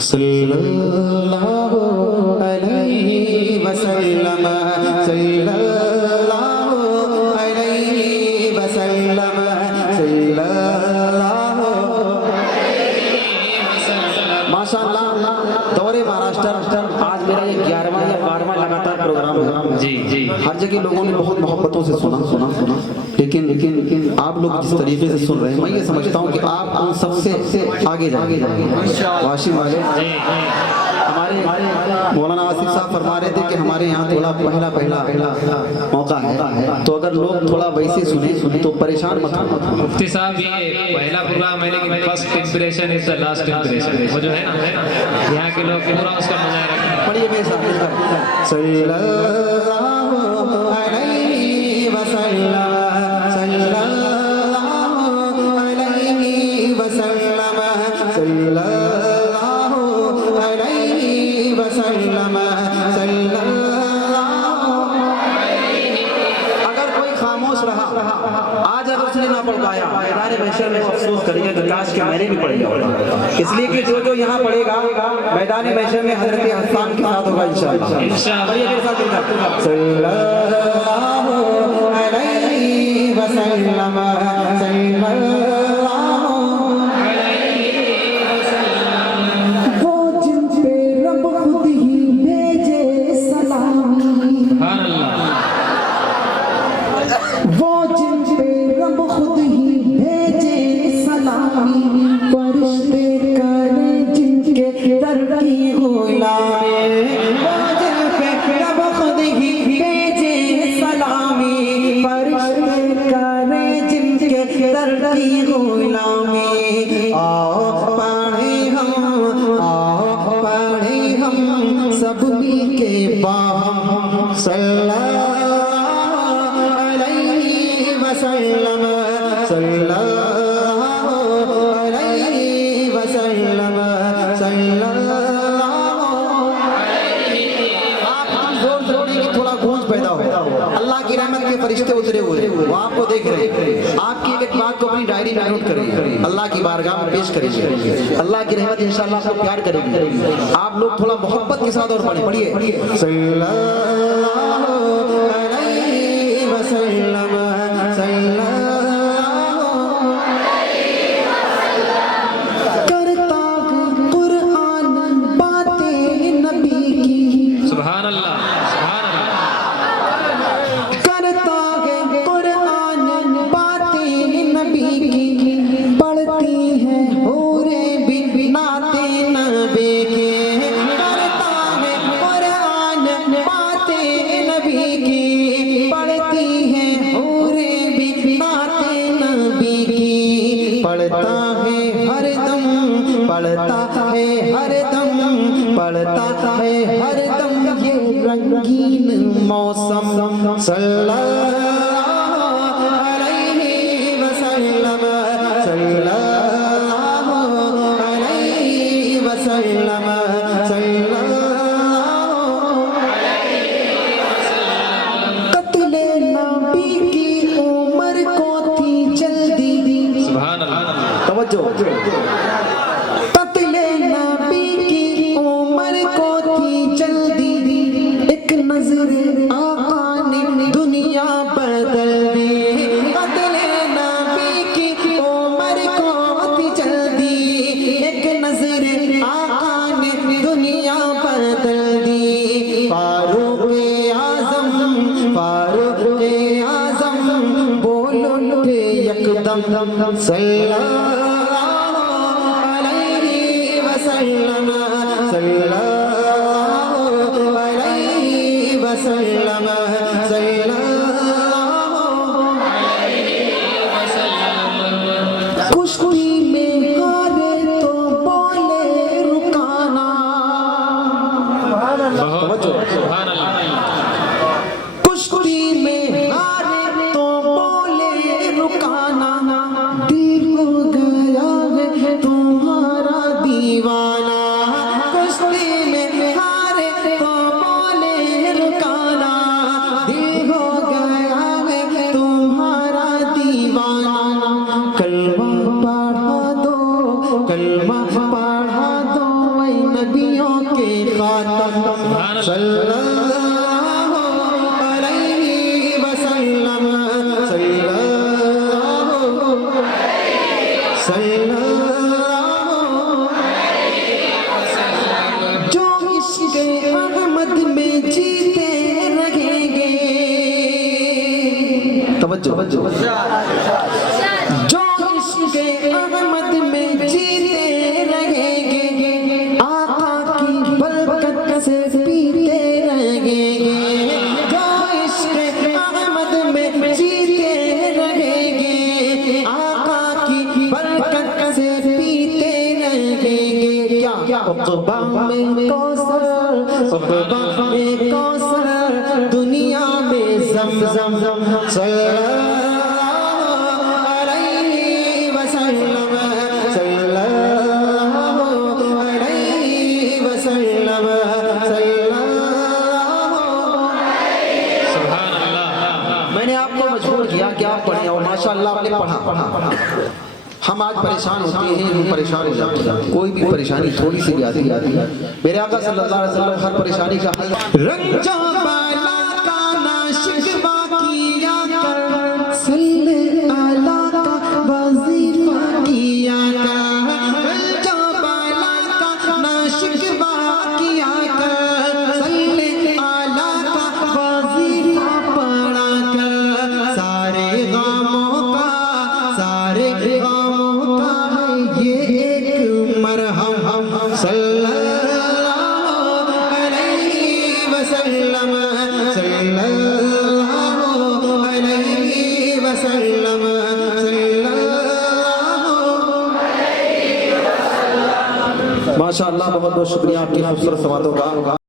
صلی اللہ علیہ وسلم صلی اللہ علیہ وسلم صلی اللہ ماشاء اللہ دورے مہاراشٹر آج میرا یہ 11واں یا 12واں لگاتار پروگرام ہے جی ہر جگہ لوگوں نے بہت محبتوں سے سنا لیکن آپ لوگ جس طریقے سے سن رہے ہیں میں یہ سمجھتا ہوں کہ آپ ان سب سے آگے جائیں واشم والے ہمارے مولانا آصف صاحب فرما رہے تھے کہ ہمارے یہاں تھوڑا پہلا موقع ہے تو اگر لوگ تھوڑا ویسے سنیں تو پریشان مت ہو مفتی صاحب یہ پہلا پروگرام ہے لیکن first impression is the last impression وہ جو ہے نا یہاں کے لوگ پورا اس کا مزہ رکھیں پڑھیے میرے ساتھ صلی اللہ علیہ وسلم صلی اللہ علیہ وسلم صلی اللہ علیہ وسلم صلی اللہ اگر کوئی خاموش رہا آج اگر اس نے نہ پڑھ پایا میدان محشر میں افسوس کرے گا کہ کاش کہ میں نے بھی پڑھ لیا اس لیے کہ جو یہاں پڑھے گا میدان محشر میں حضرت حسان کے ساتھ ہوگا انشاءاللہ صلی اللہ علیہ وسلم صلی اللہ وہ جن پہ رب خود ہی بھیجے سلامی وہ جن پہ رب خود ہی بھیجے سلامی فرشتے کریں جن کے در کی غلامی وہ جن پہ رب خود ہی بھیجے سلامی فرشتے کریں جن کے در کی غلامی آؤ پڑھیں ہم سب بھی کے باہم صلی اللہ علیہ وسلم صلی اللہ علیہ وسلم صلی اللہ آپ زور زور دیں کہ تھوڑا گونج پیدا ہو اللہ کی رحمت کے فرشتے اترے ہوئے وہ آپ کو دیکھ رہے ہیں آپ کی ایک بات کو اپنی ڈائری میں نوٹ کریں اللہ کی بارگاہ میں پیش کریں اللہ کی رحمت انشاءاللہ آپ کو پیار کرے گی آپ لوگ تھوڑا محبت کے ساتھ اور پڑھیے صلی اللہ علیہ وسلم صلی اللہ کرتا قرآن باتیں نبی کی سبحان اللہ سبحان اللہ کرتا ہے قرآن باتیں نبی کی پڑھتی ہیں حوریں بھی نعتیں نبی کی کرتا ہے قرآن باتیں نبی کی پڑھتی ہیں حوریں بھی نعتیں نبی کی پڑھتا ہے ہر دم پڑھتا ہے ہر دم پڑھتا ہے ہر دم یہ رنگین موسم صلی اللہ علیہ وسلم صلی اللہ علیہ وسلم صلی اللہ قتل نبی کی عمر کو تھی جلدی سبحان اللہ توجہ قتل نبی کی عمر کو تھی جلدی ایک نظر آقا نے دنیا بدل دی قتل نبی کی عمر کو تھی جلدی ایک نظر آقا نے دنیا بدل دی فاروق اعظم بول اٹھے یکدم صلی اللہ علیہ وسلم صلی اللہ علیہ وسلم صلی اللہ علیہ وسلم کشتی میں ہارے تو بولے رکانا سبحان اللہ کشتی میں ہارے تو بولے رکانا دیر ہو گیا ہے تمہارا دیوانہ کشتی میں ہارے تو بولے رکانا دیر ہو گیا ہے تمہارا دیوانہ کلمہ پڑھا دو توجہ جو عشق احمد میں جیتے رہیں گے آقا کی برکت سے پیتے رہیں گے جو عشق احمد میں جیتے رہیں گے آقا کی برکت سے پیتے رہیں گے کیا عقبہ میں کوثر عقبہ میں کوثر دنیا میں زمزم صلی اللہ علیہ وسلم صلی اللہ علیہ وسلم صلی اللہ سبحان اللہ. میں نے آپ کو مجبور کیا کہ آپ پڑھیں اور ماشاءاللہ آپ نے پڑھا. ہم آج پریشان ہوتے ہیں ہم پریشان ہو جاتے ہیں کوئی بھی پریشانی تھوڑی سی بھی آتی ہے میرے آقا صلی اللہ علیہ وسلم ہر پریشانی کا حل رنجا بالا کا ناشکوا کیا کر صلی اللہ کا وظیفہ کیا کر رنجا بالا کا ناشکوا کیا کر صلی اللہ کا وظیفہ پڑھا کر سارے غموں کا یہ ایک مرہم صلی اللہ علیہ وسلم صلی اللہ علیہ وسلم صلی اللہ ماشاءاللہ. بہت بہت شکریہ آپ کی خوبصورت سوالوں کا.